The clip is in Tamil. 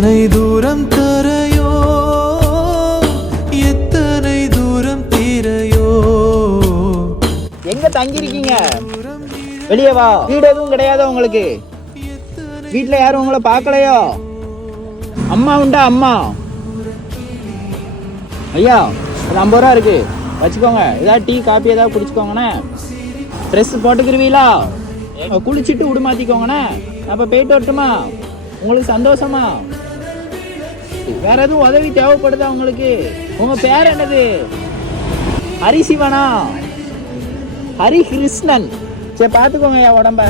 தூரம் தரையோ எத்தனை தூரம் தீரையோ. எங்க தங்கிருக்கீங்க? வெளியே வா. வீடு எதுவும் கிடையாதோ உங்களுக்கு? வீட்டுல யாரும் உங்களை பார்க்கலையோ? அம்மா உண்டா? அம்மா ஐயா அது 50 ரூபா இருக்கு, வச்சுக்கோங்க. ஏதாவது டீ காப்பி ஏதாவது குடிச்சுக்கோங்கண்ணே. ட்ரெஸ் போட்டுக்கிருவீங்களா? குளிச்சுட்டு உடுமாத்திக்கோங்கண்ணே. அப்ப போயிட்டு வரட்டுமா? உங்களுக்கு சந்தோஷமா? வேற எதுவும் உதவி தேவைப்படுதா உங்களுக்கு? உங்க பேர் என்னது? ஹரிசிவனா? ஹரி கிருஷ்ணன். சரி பாத்துக்கோங்க உடம்ப.